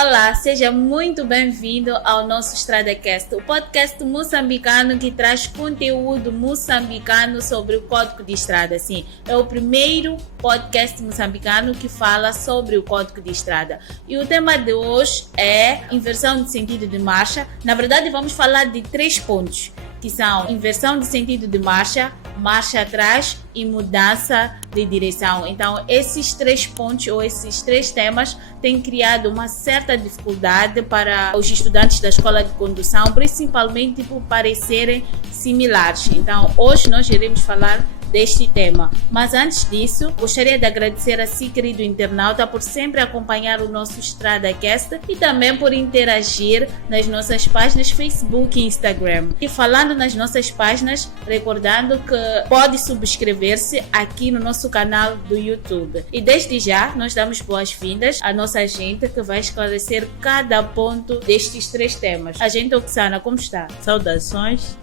Olá, seja muito bem-vindo ao nosso StradaCast, o podcast moçambicano que traz conteúdo moçambicano sobre o Código de Estrada. Sim, é o primeiro podcast moçambicano que fala sobre o Código de Estrada. E o tema de hoje é inversão de sentido de marcha. Na verdade, vamos falar de 3 pontos, que são inversão de sentido de marcha, marcha atrás e mudança de direção. Então, esses 3 pontos ou esses 3 temas têm criado uma certa dificuldade para os estudantes da escola de condução, principalmente por parecerem similares. Então, hoje nós iremos falar deste tema. Mas antes disso, gostaria de agradecer a si, querido internauta, por sempre acompanhar o nosso StradaCast e também por interagir nas nossas páginas Facebook e Instagram. E falando nas nossas páginas, recordando que pode subscrever-se aqui no nosso canal do YouTube. E desde já, nós damos boas-vindas à nossa agente que vai esclarecer cada ponto destes 3 temas. Agente Oksana, como está? Saudações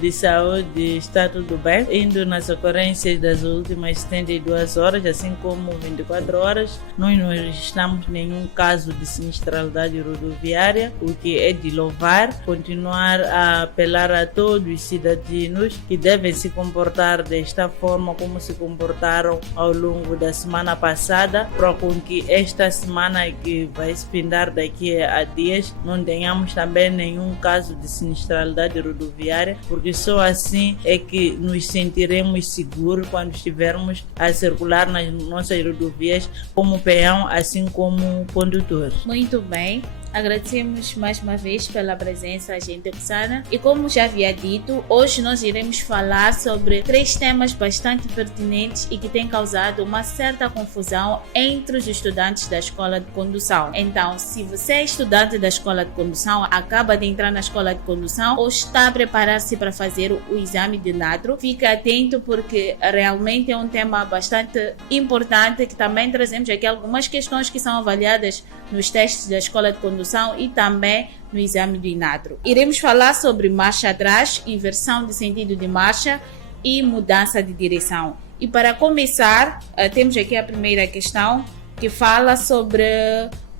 de saúde, está tudo bem? Indo nas ocorrências das últimas 72 horas, assim como 24 horas, nós não registramos nenhum caso de sinistralidade rodoviária, o que é de louvar. Continuar a apelar a todos os cidadãos que devem se comportar desta forma como se comportaram ao longo da semana passada, para que esta semana que vai se findar daqui a dias não tenhamos também nenhum caso de sinistralidade rodoviária, porque só assim é que nos sentiremos seguros quando estivermos a circular nas nossas rodovias como peão, assim como condutor. Muito bem. Agradecemos mais uma vez pela presença, agente Oksana. E como já havia dito, hoje nós iremos falar sobre 3 temas bastante pertinentes e que têm causado uma certa confusão entre os estudantes da escola de condução. Então, se você é estudante da escola de condução, acaba de entrar na escola de condução ou está a preparar-se para fazer o exame de NADRO, fique atento porque realmente é um tema bastante importante, que também trazemos aqui algumas questões que são avaliadas nos testes da escola de condução e também no exame do INADRO. Iremos falar sobre marcha atrás, inversão de sentido de marcha e mudança de direção. E para começar, temos aqui a primeira questão que fala sobre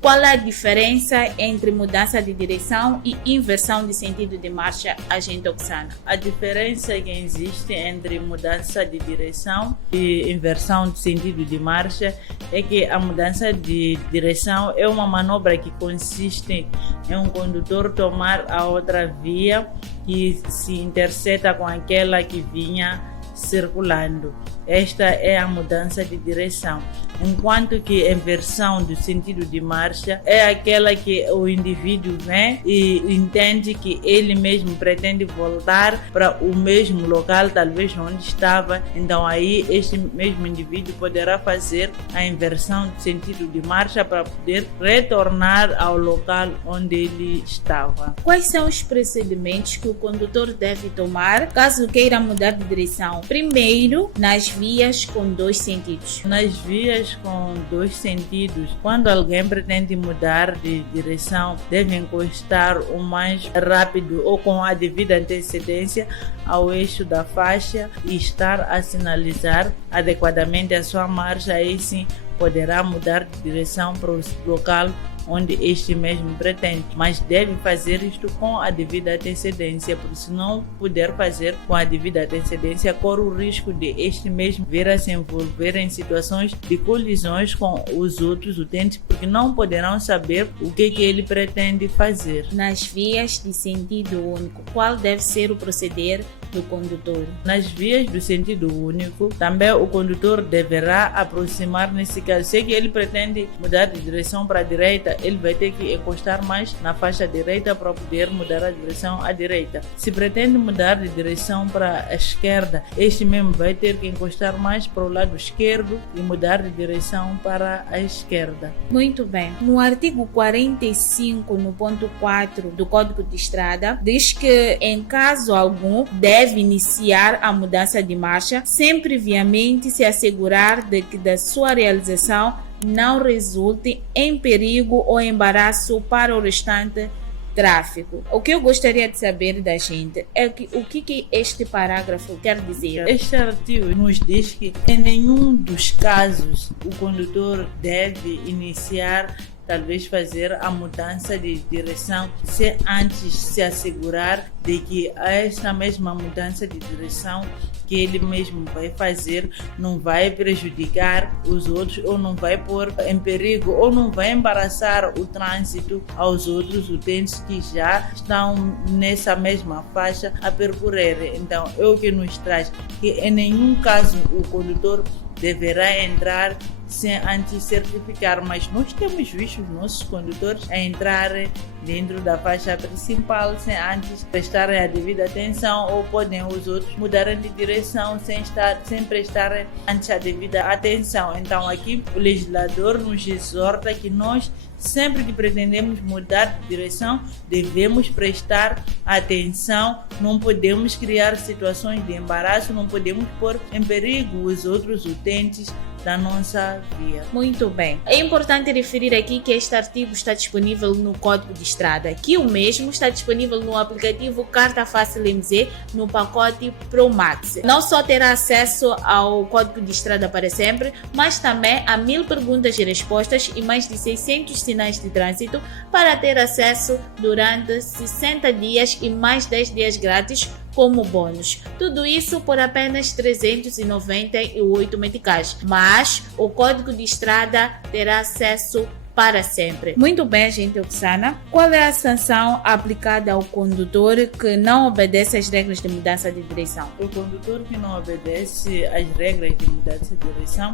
qual é a diferença entre mudança de direção e inversão de sentido de marcha, agente Oksana. A diferença que existe entre mudança de direção e inversão de sentido de marcha é que a mudança de direção é uma manobra que consiste em um condutor tomar a outra via que se interseta com aquela que vinha circulando. Esta é a mudança de direção. Enquanto que a inversão do sentido de marcha é aquela que o indivíduo vem e entende que ele mesmo pretende voltar para o mesmo local, talvez onde estava. Então aí este mesmo indivíduo poderá fazer a inversão do sentido de marcha para poder retornar ao local onde ele estava. Quais são os procedimentos que o condutor deve tomar caso queira mudar de direção? Primeiro, nas vias com 2 sentidos. Nas vias com 2 sentidos, quando alguém pretende mudar de direção, deve encostar o mais rápido ou com a devida antecedência ao eixo da faixa e estar a sinalizar adequadamente a sua marcha. Aí sim poderá mudar de direção para o local onde este mesmo pretende, mas deve fazer isto com a devida antecedência, porque se não puder fazer com a devida antecedência, corre o risco de este mesmo vir a se envolver em situações de colisões com os outros utentes, porque não poderão saber o que ele pretende fazer. Nas vias de sentido único, qual deve ser o proceder do condutor? Nas vias do sentido único, também o condutor deverá aproximar, nesse caso, se ele pretende mudar de direção para a direita, ele vai ter que encostar mais na faixa direita para poder mudar a direção à direita. Se pretende mudar de direção para a esquerda, este mesmo vai ter que encostar mais para o lado esquerdo e mudar de direção para a esquerda. Muito bem. No artigo 45, no ponto 4 do Código de Estrada, diz que em caso algum deve iniciar a mudança de marcha, sem previamente se assegurar de que da sua realização não resulte em perigo ou embaraço para o restante tráfego. O que eu gostaria de saber da gente é o que este parágrafo quer dizer. Este artigo nos diz que em nenhum dos casos o condutor deve iniciar talvez fazer a mudança de direção sem antes se assegurar de que esta mesma mudança de direção que ele mesmo vai fazer não vai prejudicar os outros ou não vai pôr em perigo ou não vai embaraçar o trânsito aos outros utentes que já estão nessa mesma faixa a percorrer. Então, é o que nos traz que em nenhum caso o condutor deverá entrar sem antes certificar, mas nós temos visto os nossos condutores a entrarem dentro da faixa principal sem antes prestarem a devida atenção, ou podem os outros mudarem de direção sem prestarem antes a devida atenção. Então aqui o legislador nos exorta que nós, sempre que pretendemos mudar de direção, devemos prestar atenção, não podemos criar situações de embaraço, não podemos pôr em perigo os outros utentes da nossa via. Muito bem. É importante referir aqui que este artigo está disponível no Código de Estrada, que o mesmo está disponível no aplicativo Carta Fácil MZ no pacote Pro Max. Não só terá acesso ao Código de Estrada para sempre, mas também a 1000 perguntas e respostas e mais de 600 sinais de trânsito para ter acesso durante 60 dias e mais 10 dias grátis como bônus. Tudo isso por apenas 398 meticais. Mas o Código de Estrada terá acesso para sempre. Muito bem, gente. Oksana, qual é a sanção aplicada ao condutor que não obedece às regras de mudança de direção? O condutor que não obedece às regras de mudança de direção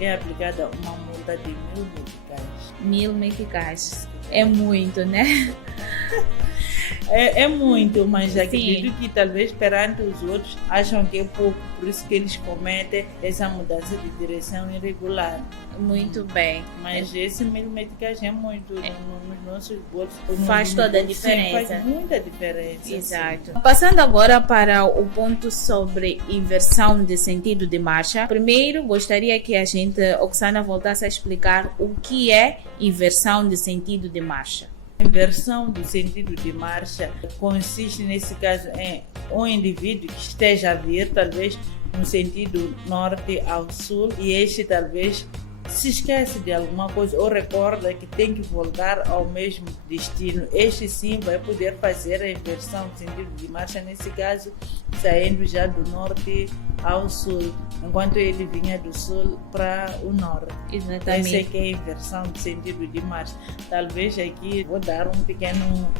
é aplicada uma multa de 1000 meticais. 1000 meticais. É muito, né? É muito, mas acredito que talvez perante os outros acham que é pouco, por isso que eles cometem essa mudança de direção irregular. Muito bem. Mas esse 1000 meticais é muito nos nossos bolsos. Faz toda a diferença. Sim, faz muita diferença. Exato. Sim. Passando agora para o ponto sobre inversão de sentido de marcha. Primeiro, gostaria que a gente, Oksana, voltasse a explicar o que é inversão de sentido de marcha. Inversão do sentido de marcha consiste, nesse caso, em um indivíduo que esteja a vir, talvez no sentido norte ao sul, e este talvez se esquece de alguma coisa ou recorda que tem que voltar ao mesmo destino. Este sim vai poder fazer a inversão do sentido de marcha, nesse caso saindo já do norte ao sul, enquanto ele vinha do sul para o norte. Exatamente. Essa é que é a inversão do sentido de marcha. Talvez aqui vou dar um pequeno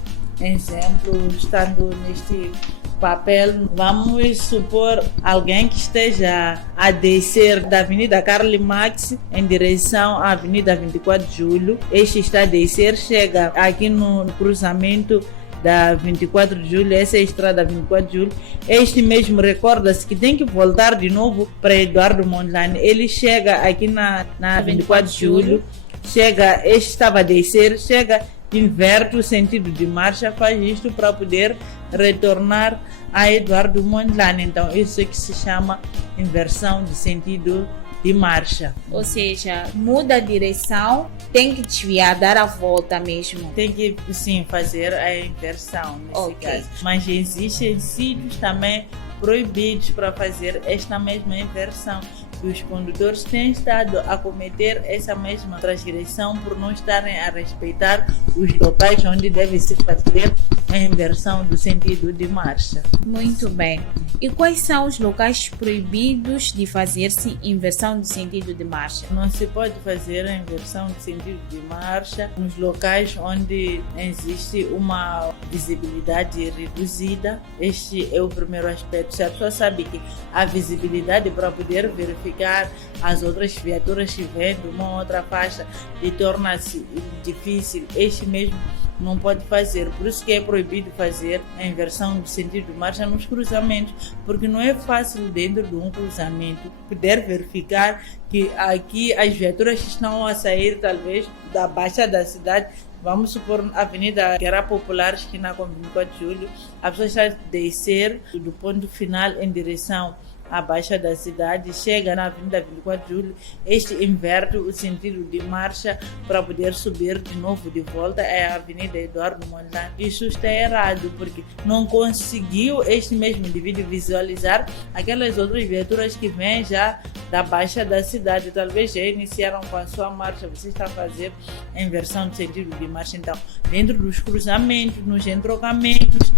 exemplo, estando neste papel. Vamos supor alguém que esteja a descer da Avenida Karl Marx em direção à Avenida 24 de Julho. Este está a descer, chega aqui no cruzamento da 24 de julho, essa é a estrada 24 de julho. Este mesmo recorda-se que tem que voltar de novo para Eduardo Mondlane. Ele chega aqui na 24 de julho, chega, este estava a descer, chega, inverte o sentido de marcha, faz isto para poder retornar a Eduardo Mondlane. Então, isso é que se chama inversão de sentido de marcha. Ou seja, muda a direção, tem que desviar, dar a volta mesmo. Tem que, sim, fazer a inversão nesse caso. Mas existem sítios também proibidos para fazer esta mesma inversão. E os condutores têm estado a cometer essa mesma transgressão por não estarem a respeitar os locais onde deve se fazer a inversão do sentido de marcha. Muito bem. E quais são os locais proibidos de fazer-se inversão do sentido de marcha? Não se pode fazer a inversão do sentido de marcha nos locais onde existe uma visibilidade reduzida. Este é o primeiro aspecto. Se a pessoa sabe que a visibilidade para poder verificar as outras viaturas que vêm de uma outra faixa e torna-se difícil, este mesmo não pode fazer. Por isso que é proibido fazer a inversão do sentido de marcha nos cruzamentos, porque não é fácil dentro de um cruzamento poder verificar que aqui as viaturas estão a sair talvez da baixa da cidade. Vamos supor a Avenida Guerra Popular, esquina com 24 de julho, a pessoa está a descer do ponto final em direção a baixa da cidade, chega na Avenida 24 de Julho, este inverte o sentido de marcha para poder subir de novo de volta é a Avenida Eduardo Mondlane. Isso está errado, porque não conseguiu este mesmo indivíduo visualizar aquelas outras viaturas que vêm já da baixa da cidade, talvez já iniciaram com a sua marcha, você está a fazer a inversão de sentido de marcha. Então, dentro dos cruzamentos, nos entrocamentos,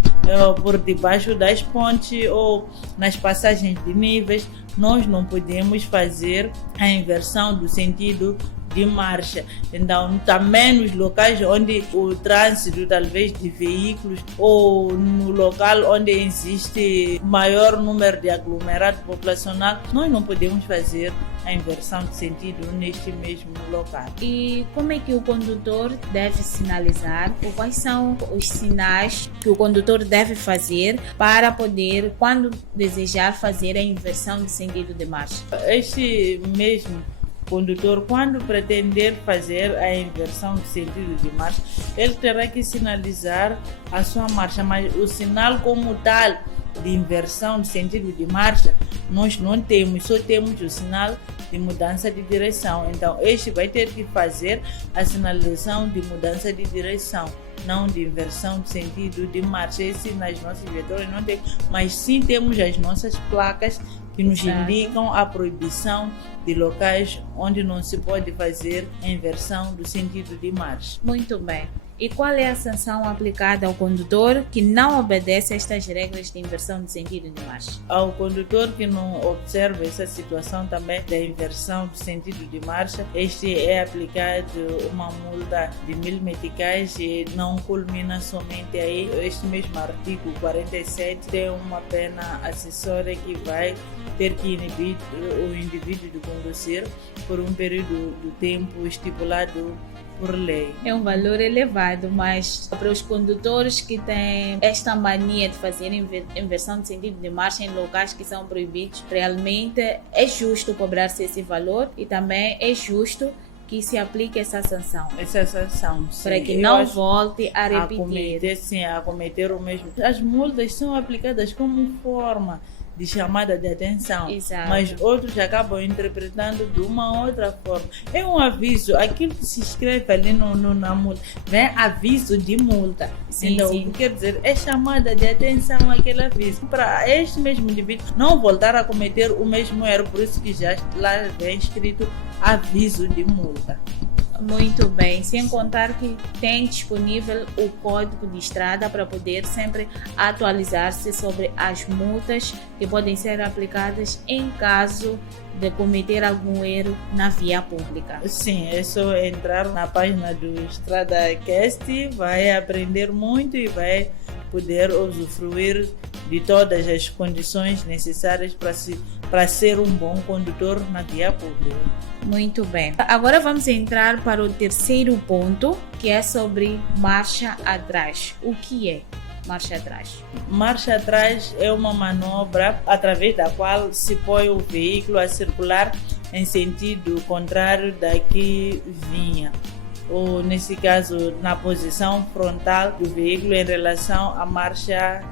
por debaixo das pontes ou nas passagens de níveis, nós não podemos fazer a inversão do sentido de marcha. Então, também nos locais onde o trânsito, talvez, de veículos ou no local onde existe maior número de aglomerado populacional, nós não podemos fazer a inversão de sentido neste mesmo local. E como é que o condutor deve sinalizar? Ou quais são os sinais que o condutor deve fazer para poder, quando desejar, fazer a inversão de sentido de marcha? Este mesmo condutor, quando pretender fazer a inversão de sentido de marcha, ele terá que sinalizar a sua marcha, mas o sinal como tal de inversão de sentido de marcha nós não temos, só temos o sinal de mudança de direção. Então este vai ter que fazer a sinalização de mudança de direção, não de inversão de sentido de marcha. Esse nas nossas viaturas não tem, mas sim temos as nossas placas que nos indicam a proibição de locais onde não se pode fazer a inversão do sentido de marcha. Muito bem. E qual é a sanção aplicada ao condutor que não obedece a estas regras de inversão de sentido de marcha? Ao condutor que não observa essa situação também da inversão do sentido de marcha, este é aplicado uma multa de 1.000 meticais e não culmina somente aí. Este mesmo artigo 47 tem uma pena acessória que vai ter que inibir o indivíduo de conduzir por um período de tempo estipulado por lei. É um valor elevado, mas para os condutores que têm esta mania de fazer inversão de sentido de marcha em locais que são proibidos, realmente é justo cobrar-se esse valor e também é justo que se aplique essa sanção. Essa sanção, sim. Para que não volte a repetir. A cometer o mesmo. As multas são aplicadas como forma de chamada de atenção. Exato. Mas outros acabam interpretando de uma outra forma. É um aviso, aquilo que se escreve ali na multa, vem aviso de multa. Sim, então, sim. o que quer dizer? É chamada de atenção aquele aviso. Para este mesmo indivíduo não voltar a cometer o mesmo erro, por isso que já lá vem escrito aviso de multa. Muito bem, sem contar que tem disponível o código de estrada para poder sempre atualizar-se sobre as multas que podem ser aplicadas em caso de cometer algum erro na via pública. Sim, é só entrar na página do EstradaCast, vai aprender muito e vai poder usufruir de todas as condições necessárias para ser um bom condutor na via pública. Muito bem. Agora vamos entrar para o terceiro ponto, que é sobre marcha atrás. O que é marcha atrás? Marcha atrás é uma manobra através da qual se põe o veículo a circular em sentido contrário da que vinha, ou nesse caso na posição frontal do veículo em relação à marcha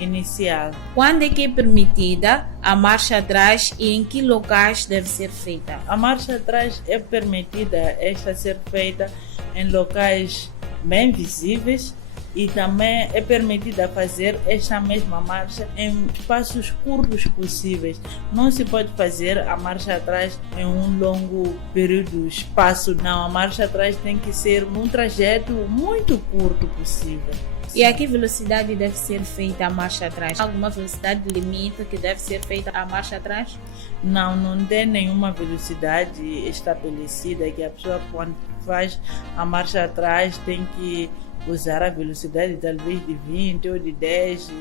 inicial. Quando é que é permitida a marcha atrás e em que locais deve ser feita? A marcha atrás é permitida esta ser feita em locais bem visíveis e também é permitida fazer esta mesma marcha em espaços curtos possíveis. Não se pode fazer a marcha atrás em um longo período de espaço, não. A marcha atrás tem que ser num trajeto muito curto possível. E a que velocidade deve ser feita a marcha atrás? Alguma velocidade limite que deve ser feita a marcha atrás? Não tem nenhuma velocidade estabelecida que a pessoa, quando faz a marcha atrás, tem que usar a velocidade talvez de 20 ou de 10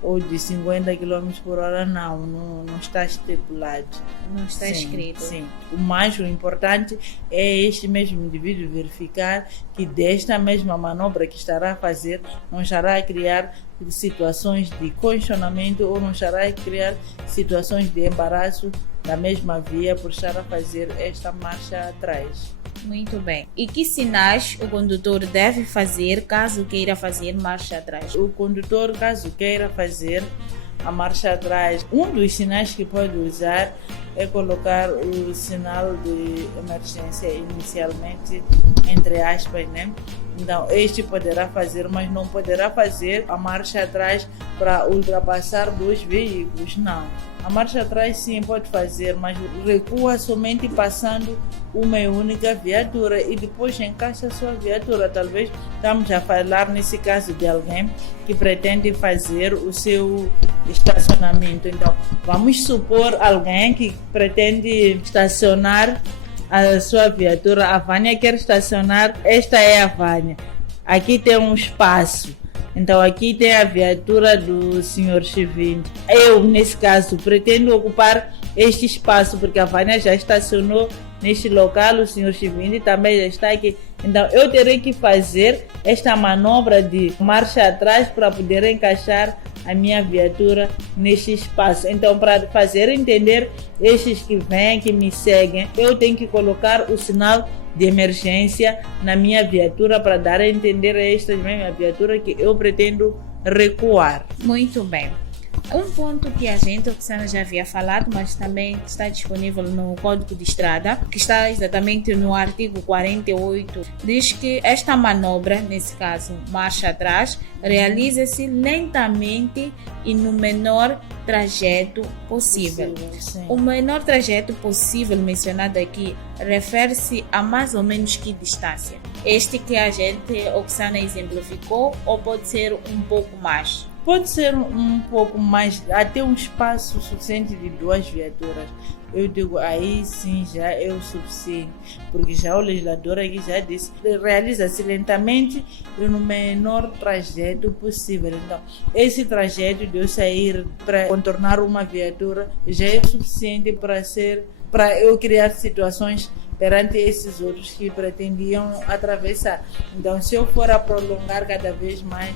ou de 50 km por hora. Não está estipulado. Não está escrito. Sim. O mais importante é este mesmo indivíduo verificar que desta mesma manobra que estará a fazer não estará a criar situações de congestionamento ou não estará a criar situações de embaraço da mesma via por estar a fazer esta marcha atrás. Muito bem. E que sinais o condutor deve fazer caso queira fazer marcha atrás? O condutor, caso queira fazer a marcha atrás. Um dos sinais que pode usar é colocar o sinal de emergência inicialmente, entre aspas, né? Então, este poderá fazer, mas não poderá fazer a marcha atrás para ultrapassar 2 veículos, não. A marcha atrás sim pode fazer, mas recua somente passando uma única viatura e depois encaixa a sua viatura. Talvez estamos a falar nesse caso de alguém que pretende fazer o seu estacionamento. Então, vamos supor alguém que pretende estacionar a sua viatura. A Vânia quer estacionar, esta é a Vânia. Aqui tem um espaço. Então aqui tem a viatura do Sr. Chivini. Eu, nesse caso, pretendo ocupar este espaço porque a Vânia já estacionou neste local, o Sr. Chivini também já está aqui. Então eu terei que fazer esta manobra de marcha atrás para poder encaixar a minha viatura neste espaço. Então, para fazer entender estes que vêm, que me seguem, eu tenho que colocar o sinal de emergência na minha viatura para dar a entender a esta minha viatura que eu pretendo recuar. Muito bem. Um ponto que a gente, Oksana, já havia falado, mas também está disponível no Código de Estrada, que está exatamente no artigo 48, diz que esta manobra, nesse caso, marcha atrás, realiza-se lentamente e no menor trajeto possível. O menor trajeto possível mencionado aqui refere-se a mais ou menos que distância? Este que a gente, Oksana, exemplificou, ou pode ser um pouco mais? Pode ser um pouco mais, até um espaço suficiente de 2 viaturas. Eu digo, aí sim já é o suficiente, porque já o legislador aqui já disse, realiza-se lentamente e no menor trajeto possível. Então, esse trajeto de eu sair para contornar uma viatura já é suficiente para eu criar situações perante esses outros que pretendiam atravessar. Então, se eu for a prolongar cada vez mais,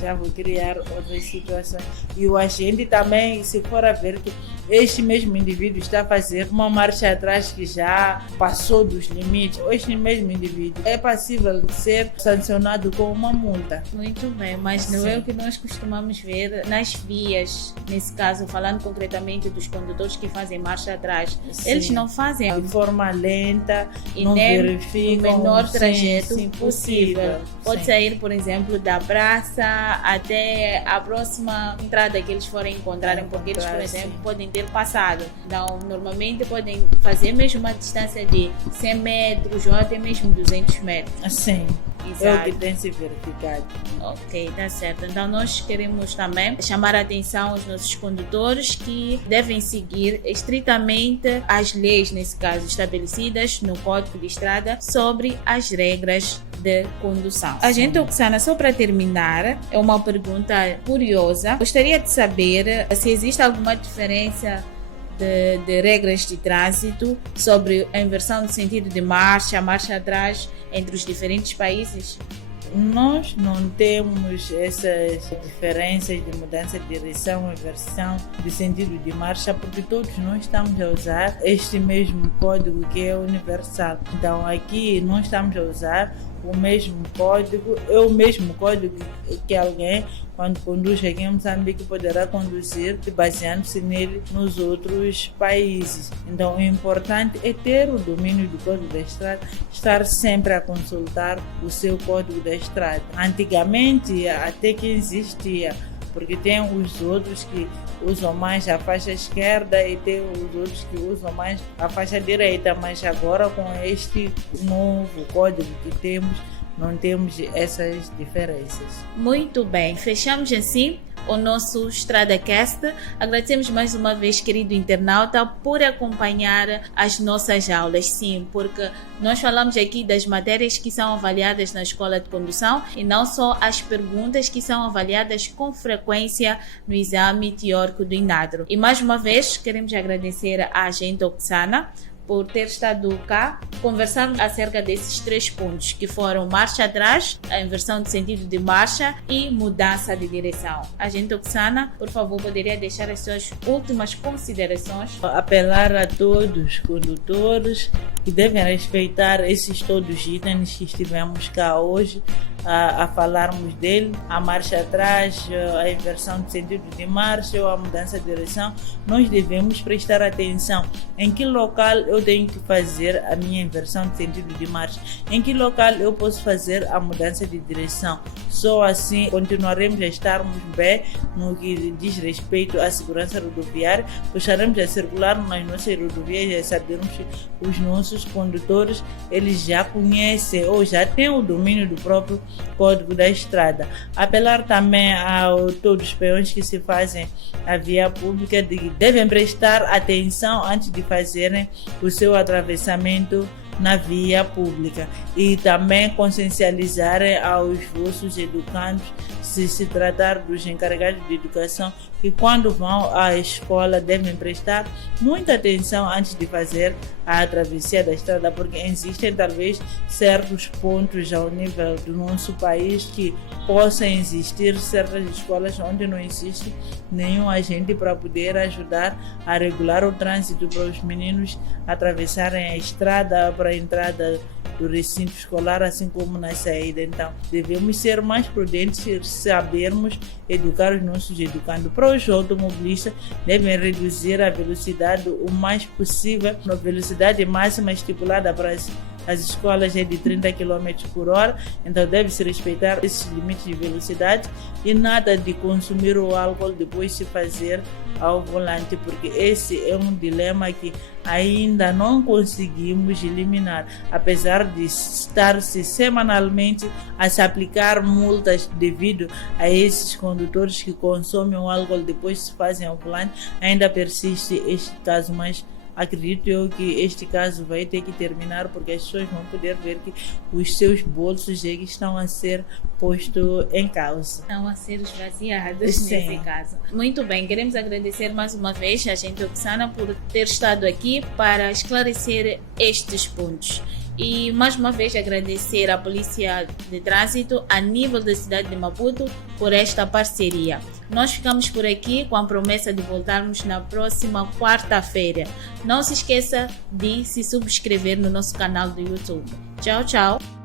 já vou criar outras situações. E o agente também, se for a ver que este mesmo indivíduo está a fazer uma marcha atrás que já passou dos limites, este mesmo indivíduo é passível de ser sancionado com uma multa. Muito bem, mas não é o que nós costumamos ver nas vias, nesse caso, falando concretamente dos condutores que fazem marcha atrás. Sim. Eles não fazem de forma lenta e não verificam o menor trajeto possível. Pode sair, por exemplo, da praça até a próxima entrada que eles forem encontrarem, porque eles, por exemplo, podem ter passado. Então, normalmente podem fazer mesmo uma distância de 100 metros ou até mesmo 200 metros. Sim. Exato. É o que tem se verificado. Ok, tá certo. Então nós queremos também chamar a atenção aos nossos condutores que devem seguir estritamente as leis, nesse caso, estabelecidas no Código de Estrada sobre as regras de condução. A gente, Oksana, só para terminar, é uma pergunta curiosa. Gostaria de saber se existe alguma diferença de regras de trânsito sobre a inversão de sentido de marcha atrás entre os diferentes países? Nós não temos essas diferenças de mudança de direção, inversão de sentido de marcha, porque todos nós estamos a usar este mesmo código que é universal. Então aqui nós estamos a usar o mesmo código, é o mesmo código que alguém, quando conduz aqui em Moçambique, poderá conduzir baseando-se nele nos outros países. Então, o importante é ter o domínio do Código da Estrada, estar sempre a consultar o seu Código da Estrada. Antigamente, até que existia, porque tem os outros que usam mais a faixa esquerda e tem os outros que usam mais a faixa direita, mas agora com este novo código que temos, não temos essas diferenças. Muito bem, fechamos assim o nosso StradaCast. Agradecemos mais uma vez, querido internauta, por acompanhar as nossas aulas. Sim, porque nós falamos aqui das matérias que são avaliadas na Escola de Condução e não só as perguntas que são avaliadas com frequência no exame teórico do INADRO. E mais uma vez, queremos agradecer à agente Oksana por ter estado cá, conversarmos acerca desses 3 pontos, que foram marcha atrás, a inversão de sentido de marcha e mudança de direção. Agente Oksana, por favor, poderia deixar as suas últimas considerações? Apelar a todos os condutores que devem respeitar esses todos os itens que estivemos cá hoje a falarmos dele, a marcha atrás, a inversão de sentido de marcha ou a mudança de direção. Nós devemos prestar atenção em que local eu tenho que fazer a minha inversão de sentido de marcha, em que local eu posso fazer a mudança de direção. Só assim continuaremos a estarmos bem no que diz respeito à segurança rodoviária, estaremos a circular nas nossas rodovias e sabemos que os nossos condutores eles já conhecem ou já têm o domínio do próprio Código da Estrada. Apelar também a todos os peões que se fazem a via pública de devem prestar atenção antes de fazerem o seu atravessamento na via pública e também consciencializarem aos vossos educandos, se tratar dos encarregados de educação, que quando vão à escola devem prestar muita atenção antes de fazer a travessia da estrada, porque existem talvez certos pontos ao nível do nosso país que possam existir certas escolas onde não existe nenhum agente para poder ajudar a regular o trânsito para os meninos atravessarem a estrada para a entrada do recinto escolar, assim como na saída. Então, devemos ser mais prudentes e sabermos educar os nossos educandos. Para os automobilistas, devem reduzir a velocidade o mais possível. A velocidade máxima estipulada para as escolas é de 30 km por hora, então deve-se respeitar esses limites de velocidade e nada de consumir o álcool depois de fazer ao volante, porque esse é um dilema que ainda não conseguimos eliminar, apesar de estar-se semanalmente a se aplicar multas devido a esses condutores que consomem o álcool depois se fazem ao volante, ainda persiste este caso, mas acredito eu que este caso vai ter que terminar, porque as pessoas vão poder ver que os seus bolsos já estão a ser postos em causa. Estão a ser esvaziados Sim. nesse caso. Muito bem, queremos agradecer mais uma vez a agente Oksana por ter estado aqui para esclarecer estes pontos. E mais uma vez agradecer à Polícia de Trânsito a nível da cidade de Maputo por esta parceria. Nós ficamos por aqui com a promessa de voltarmos na próxima quarta-feira. Não se esqueça de se subscrever no nosso canal do YouTube. Tchau, tchau!